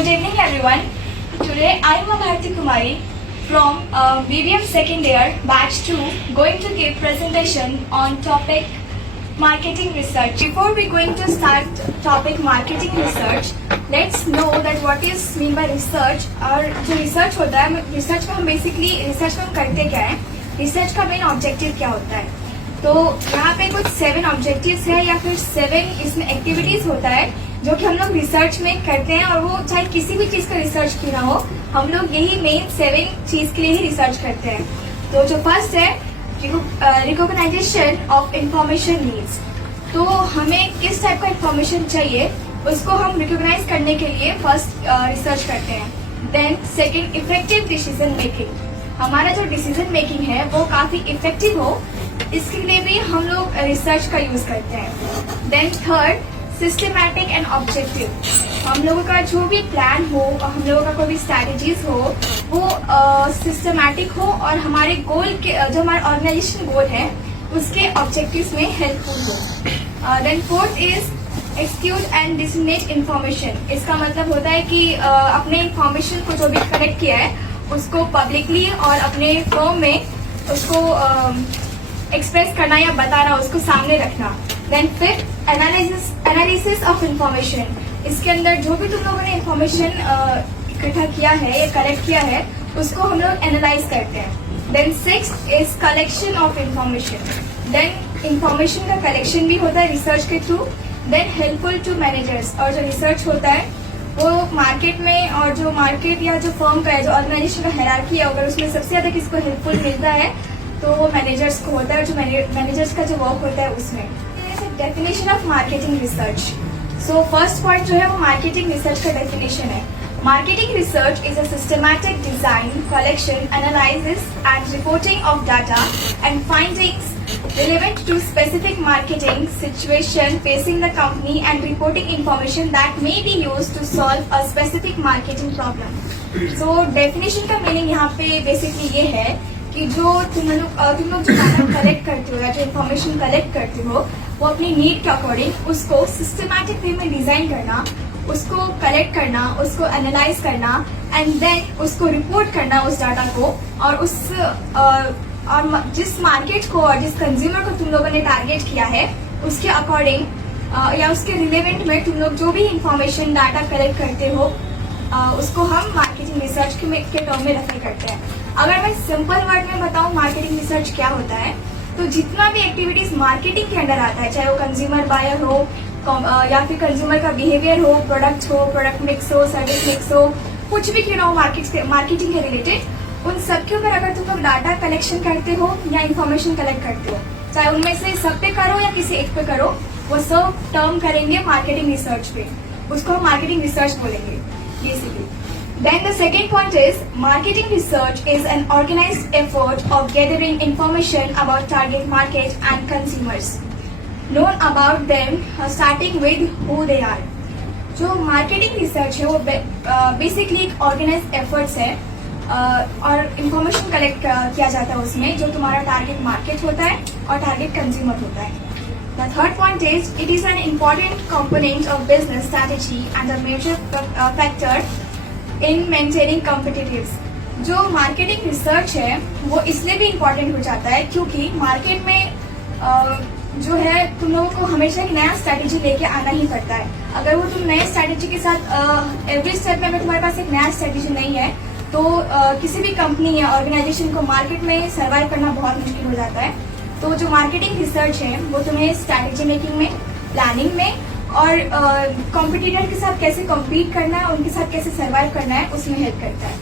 Good evening, everyone. Today, I am Bharti Kumari from BBM Second Year, Batch 2, going to give presentation on topic marketing research. Before we going to start topic marketing research, let's know that what is mean by research. और जो research होता है, research में हम basically research में हम करते क्या है, research का main objective क्या होता है. तो यहाँ पे कुछ 7 ऑब्जेक्टिव्स है या फिर 7 इसमें एक्टिविटीज होता है जो कि हम लोग रिसर्च में करते हैं, और वो चाहे किसी भी चीज का रिसर्च क्यों ना हो, हम लोग यही मेन 7 चीज के लिए ही रिसर्च करते हैं. तो जो फर्स्ट है रिकॉग्नाइजेशन ऑफ इंफॉर्मेशन नीड्स. तो हमें किस टाइप का इंफॉर्मेशन चाहिए उसको हम रिकॉग्नाइज करने के लिए फर्स्ट रिसर्च करते हैं. Then second, effective decision making. हमारा जो डिसीजन मेकिंग है वो काफी इफेक्टिव हो, इसके लिए भी हम लोग रिसर्च का यूज करते हैं. Then third, systematic and objective. हम लोगों का जो भी प्लान हो, हम लोगों का कोई भी स्ट्रैटेजीज हो, वो सिस्टमैटिक हो और हमारे गोल के जो हमारा ऑर्गेनाइजेशन गोल है उसके ऑब्जेक्टिव्स में हेल्पफुल हो. Then fourth is execute and disseminate information. इसका मतलब होता है कि अपने इंफॉर्मेशन को जो भी कलेक्ट किया है उसको पब्लिकली और अपने फर्म में उसको एक्सप्रेस करना या बताना, उसको सामने रखना. Then fifth, analysis of information. इसके अंदर जो भी तुम लोगों ने इंफॉर्मेशन इकट्ठा किया है या कलेक्ट किया है उसको हम लोग एनालाइज करते हैं. Then sixth is collection of information. Then information का कलेक्शन भी होता है रिसर्च के through. Then helpful to managers. और जो रिसर्च होता है वो मार्केट में, और जो मार्केट या जो फर्म का है, जो ऑर्गेनाइजेशन का हायरार्की है, अगर उसमें सबसे ज्यादा किसको हेल्पफुल मिलता है तो वो मैनेजर्स को होता है. जो मैनेजर्स का जो वर्क होता है उसमें. Definition of marketing research. So first point जो है वो मार्केटिंग रिसर्च का डेफिनेशन है. Marketing research is a systematic design, collection, analysis and reporting of data and findings relevant to specific marketing situation facing the company and reporting information that may be used to solve a specific marketing problem. So definition का meaning यहाँ पे basically ये है कि जो तुम लोग जो डाटा कलेक्ट करते हो या जो इन्फॉर्मेशन कलेक्ट करते हो वो अपनी नीड के अकॉर्डिंग उसको सिस्टमैटिक वे में डिजाइन करना, उसको कलेक्ट करना, उसको एनालाइज करना एंड देन उसको रिपोर्ट करना उस डाटा को, और और जिस मार्केट को और जिस कंज्यूमर को तुम लोगों ने टारगेट किया है उसके अकॉर्डिंग या उसके रिलेवेंट में तुम लोग जो भी इंफॉर्मेशन डाटा कलेक्ट करते हो उसको हम मार्केटिंग रिसर्च के टर्म में रेफर करते हैं. अगर मैं सिंपल वर्ड में बताऊं मार्केटिंग रिसर्च क्या होता है, तो जितना भी एक्टिविटीज मार्केटिंग के अंडर आता है, चाहे वो कंज्यूमर बायर हो या फिर कंज्यूमर का बिहेवियर हो, प्रोडक्ट मिक्स हो, सर्विस मिक्स हो, कुछ भी क्यों ना हो मार्केटिंग के रिलेटेड, उन सब के ऊपर अगर तुम लोग डाटा कलेक्शन करते हो या इन्फॉर्मेशन कलेक्ट करते हो, चाहे उनमें से सब पे करो या किसी एक पे करो, वो सब टर्म करेंगे मार्केटिंग रिसर्च पे. उसको हम मार्केटिंग रिसर्च बोलेंगे basically. Then the second point is marketing research is an organized effort of gathering information about target market and consumers, known about them, starting with who they are. जो marketing research है वो basically एक organized efforts है और information collect किया जाता है उसमें, जो तुम्हारा टारगेट मार्केट होता है और टारगेट कंज्यूमर होता है. The third point is it is an important component of business strategy and a major factor in maintaining competitiveness. जो मार्केटिंग रिसर्च है वो इसलिए भी इम्पोर्टेंट हो जाता है क्योंकि मार्केट में जो है तुम लोगों को हमेशा एक नया स्ट्रैटेजी लेके आना ही पड़ता है. अगर वो तुम नए स्ट्रैटेजी के साथ एवरी स्टेप में अगर तुम्हारे पास एक नया स्ट्रैटेजी नहीं है तो किसी भी कंपनी या ऑर्गेनाइजेशन को मार्केट में सर्वाइव करना बहुत मुश्किल हो जाता है. तो जो मार्केटिंग रिसर्च है वो तुम्हें स्ट्रैटेजी मेकिंग में, प्लानिंग में और कॉम्पिटिटर के साथ कैसे कम्पीट करना है, उनके साथ कैसे सर्वाइव करना है, उसमें हेल्प करता है.